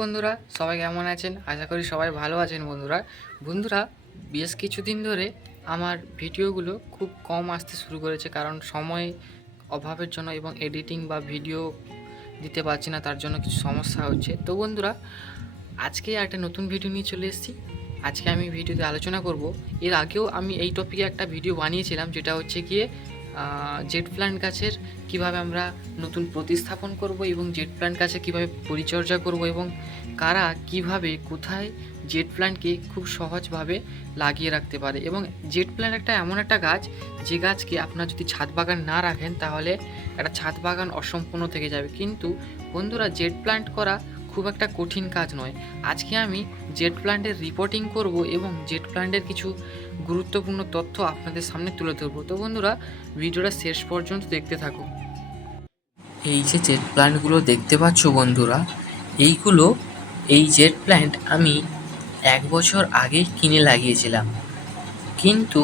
বন্ধুরা, সবাই কেমন আছেন? আশা করি সবাই ভালো আছেন বন্ধুরা। বন্ধুরা, বেশ কিছুদিন ধরে আমার ভিডিওগুলো খুব কম আসতে শুরু করেছে কারণ সময় অভাবের জন্য এবং এডিটিং বা ভিডিও দিতে পারছি না, তার জন্য কিছু সমস্যা হচ্ছে। তো বন্ধুরা, আজকে একটা নতুন ভিডিও নিয়ে চলে এসেছি। আজকে আমি ভিডিওতে আলোচনা করব। এর আগেও আমি এই টপিকে একটা ভিডিও বানিয়েছিলাম, যেটা হচ্ছে গিয়ে জেট প্ল্যান্ট গাছের কীভাবে আমরা নতুন প্রতিস্থাপন করব এবং জেট প্ল্যান্ট গাছে কীভাবে পরিচর্যা করব এবং কারা কীভাবে, কোথায় জেট প্ল্যান্টকে খুব সহজভাবে লাগিয়ে রাখতে পারে। এবং জেট প্ল্যান্ট একটা এমন একটা গাছ, যে গাছকে আপনার যদি ছাদ বাগান না রাখেন, তাহলে একটা ছাদ বাগান অসম্পূর্ণ থেকে যাবে। কিন্তু বন্ধুরা জেট প্ল্যান্ট করা খুব একটা কঠিন কাজ নয়। আজকে আমি জেট প্ল্যান্টের রিপোর্টিং করব এবং জেট প্ল্যান্টের কিছু গুরুত্বপূর্ণ তথ্য আপনাদের সামনে তুলে ধরবো। তো বন্ধুরা, ভিডিওটা শেষ পর্যন্ত দেখতে থাকুন এই যে জেট প্ল্যান্টগুলো দেখতে পাচ্ছ বন্ধুরা, এইগুলো, এই জেট প্ল্যান্ট আমি এক বছর আগে কিনে লাগিয়েছিলাম। কিন্তু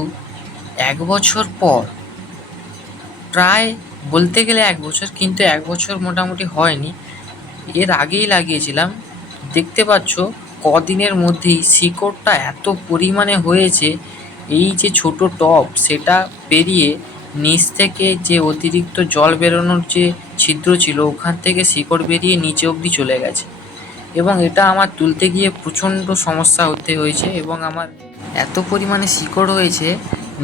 এক বছর পর, প্রায় বলতে গেলে এক বছর, কিন্তু এক বছর মোটামুটি হয়নি। এর আগেই লাগিয়েছিলাম। দেখতে পাচ্ছ কদিনের মধ্যেই শিকড়টা এত পরিমাণে হয়েছে, এই যে ছোট টব সেটা পেরিয়ে নিচ থেকে যে অতিরিক্ত জল বেরোনোর যে ছিদ্র ছিল, ওখান থেকে শিকড় বেরিয়ে নিচে অবধি চলে গেছে। এবং এটা আমার তুলতে গিয়ে প্রচণ্ড সমস্যা হতে হয়েছে এবং আমার এত পরিমাণে শিকড় হয়েছে,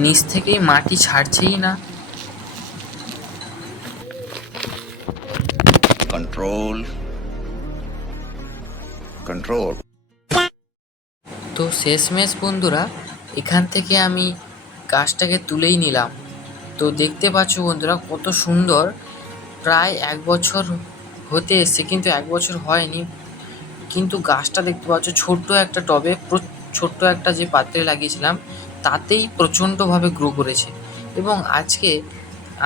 নিচ থেকেই মাটি ছাড়ছেই না। Control control. তো শেষমেশ বন্ধুরা, এখান থেকে আমি গাছটাকে তুলেই নিলাম। তো দেখতে পাচ্ছ বন্ধুরা, কত সুন্দর। প্রায় এক বছর হতে এসছে, কিন্তু এক বছর হয়নি। কিন্তু গাছটা দেখতে পাচ্ছ, ছোট্ট একটা টবে ছোট্ট একটা যে পাত্রে লাগিয়েছিলাম, তাতেই প্রচণ্ডভাবে গ্রো করেছে। এবং আজকে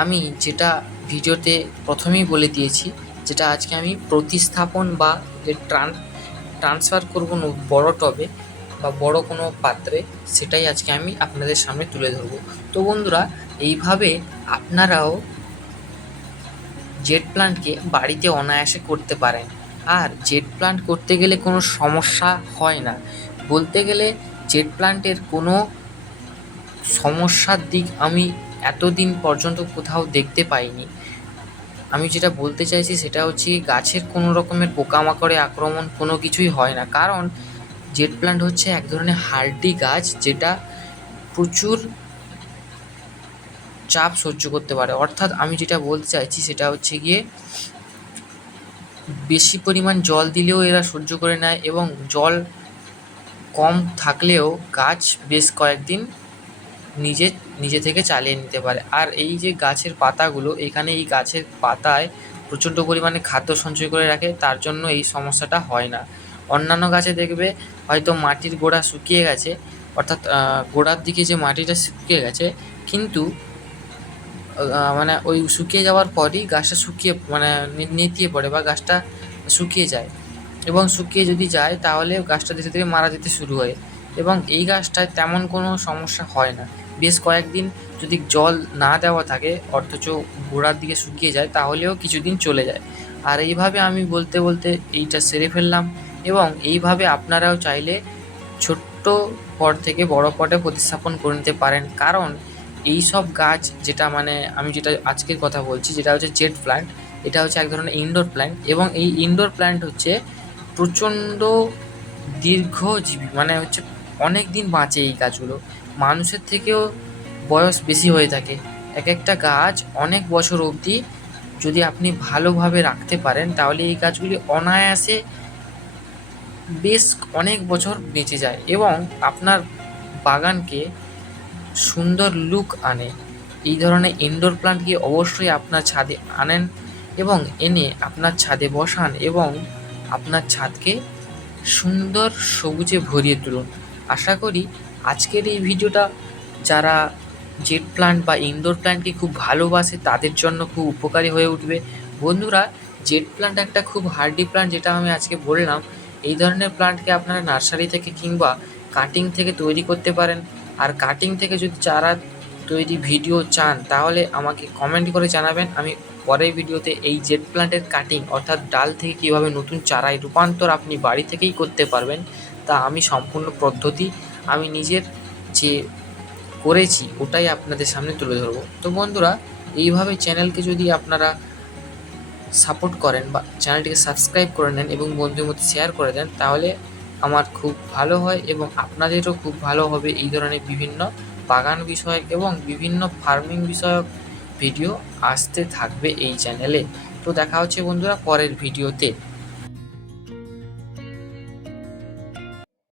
আমি যেটা ভিডিওতে প্রথমেই বলে দিয়েছি, যেটা আজকে আমি প্রতিস্থাপন বা যে ট্রান ট্রান্সফার করব বড় টবে বা বড় কোনো পাত্রে, সেটাই আজকে আমি আপনাদের সামনে তুলে ধরবো। তো বন্ধুরা, এইভাবে আপনারাও জেট প্ল্যান্টকে বাড়িতে অনায়াসে করতে পারেন। আর জেট প্ল্যান্ট করতে গেলে কোনো সমস্যা হয় না। বলতে গেলে জেট প্ল্যান্টের কোনো সমস্যার দিক আমি এতদিন পর্যন্ত কোথাও দেখতে পাইনি। আমি যেটা বলতে চাইছি সেটা হচ্ছে গাছের কোনো রকমের পোকামাকড়ে আক্রমণ কোনো কিছুই হয় না। কারণ জেট প্ল্যান্ট হচ্ছে এক ধরনের হার্ডি গাছ যেটা প্রচুর চাপ সহ্য করতে পারে। অর্থাৎ আমি যেটা বলতে চাইছি সেটা হচ্ছে গিয়ে বেশি পরিমাণ জল দিলেও এরা সহ্য করে নেয় এবং জল কম থাকলেও গাছ বেশ কয়েকদিন নিজে নিজে থেকে চালিয়ে নিতে পারে। আর এই যে গাছের পাতাগুলো, এখানে এই গাছের পাতায় প্রচণ্ড পরিমাণে খাদ্য সঞ্চয় করে রাখে, তার জন্য এই সমস্যাটা হয় না। অন্যান্য গাছে দেখবে হয়তো মাটির গোড়া শুকিয়ে গেছে, অর্থাৎ গোড়ার দিকে যে মাটিটা শুকিয়ে গেছে, কিন্তু মানে ওই শুকিয়ে যাওয়ার পরই গাছটা শুকিয়ে মানে নেতিয়ে পড়ে বা গাছটা শুকিয়ে যায়। এবং শুকিয়ে যদি যায়, তাহলে গাছটা ধীরে ধীরে মারা যেতে শুরু হয়। এবং এই গাছটায় তেমন কোনো সমস্যা হয় না। বেশ কয়েকদিন যদি জল না দেওয়া থাকে, অথচ গোড়ার দিকে শুকিয়ে যায়, তাহলেও কিছুদিন চলে যায়। আর এইভাবে আমি বলতে বলতে এইটা সেরে ফেললাম এবং এইভাবে আপনারাও চাইলে ছোট্ট পট থেকে বড় পটে প্রতিস্থাপন করে নিতে পারেন। কারণ এই সব গাছ যেটা মানে আমি যেটা আজকের কথা বলছি, যেটা হচ্ছে জেট প্ল্যান্ট, এটা হচ্ছে এক ধরনের ইনডোর প্ল্যান্ট এবং এই ইনডোর প্ল্যান্ট হচ্ছে প্রচণ্ড দীর্ঘজীবী মানে হচ্ছে অনেক দিন বাঁচে এই গাছগুলো। মানুষের থেকেও বয়স বেশি হয়ে থাকে। এক একটা গাছ অনেক বছর অবধি যদি আপনি ভালোভাবে রাখতে পারেন, তাহলে এই গাছগুলি অনায়াসে বেশ অনেক বছর বেঁচে যায় এবং আপনার বাগানকে সুন্দর লুক আনে। এই ধরনের ইনডোর প্ল্যান্টকে অবশ্যই আপনার ছাদে আনেন এবং এনে আপনার ছাদে বসান এবং আপনার ছাদকে সুন্দর সবুজে ভরিয়ে তুলুন। আশা করি আজকের এই ভিডিওটা যারা জেট প্ল্যান্ট বা ইনডোর প্ল্যান্টকে খুব ভালোবাসে তাদের জন্য খুব উপকারী হয়ে উঠবে। বন্ধুরা, জেট প্ল্যান্ট একটা খুব হার্ডি প্ল্যান্ট যেটা আমি আজকে বললাম। এই ধরনের প্ল্যান্টকে আপনারা নার্সারি থেকে কিংবা কাটিং থেকে তৈরি করতে পারেন। আর কাটিং থেকে যদি চারা তৈরি ভিডিও চান, তাহলে আমাকে কমেন্ট করে জানাবেন। আমি পরের ভিডিওতে এই জেট প্ল্যান্টের কাটিং অর্থাৎ ডাল থেকে কীভাবে নতুন চারায় রূপান্তর আপনি বাড়ি থেকেই করতে পারবেন। তা আমি সম্পূর্ণ পদ্ধতি আমি নিজের যে করেছি ওটাই আপনাদের সামনে তুলে ধরবো। তো বন্ধুরা, এইভাবে চ্যানেলকে যদি আপনারা সাপোর্ট করেন বা চ্যানেলটিকে সাবস্ক্রাইব করে নেন এবং বন্ধুর মধ্যে শেয়ার করে দেন, তাহলে আমার খুব ভালো হয় এবং আপনাদেরও খুব ভালো হবে এই ধরনের বিভিন্ন বাগান বিষয়ক এবং বিভিন্ন ফার্মিং বিষয়ক ভিডিও আসতে থাকবে এই চ্যানেলে। তো দেখা হচ্ছে বন্ধুরা পরের ভিডিওতে।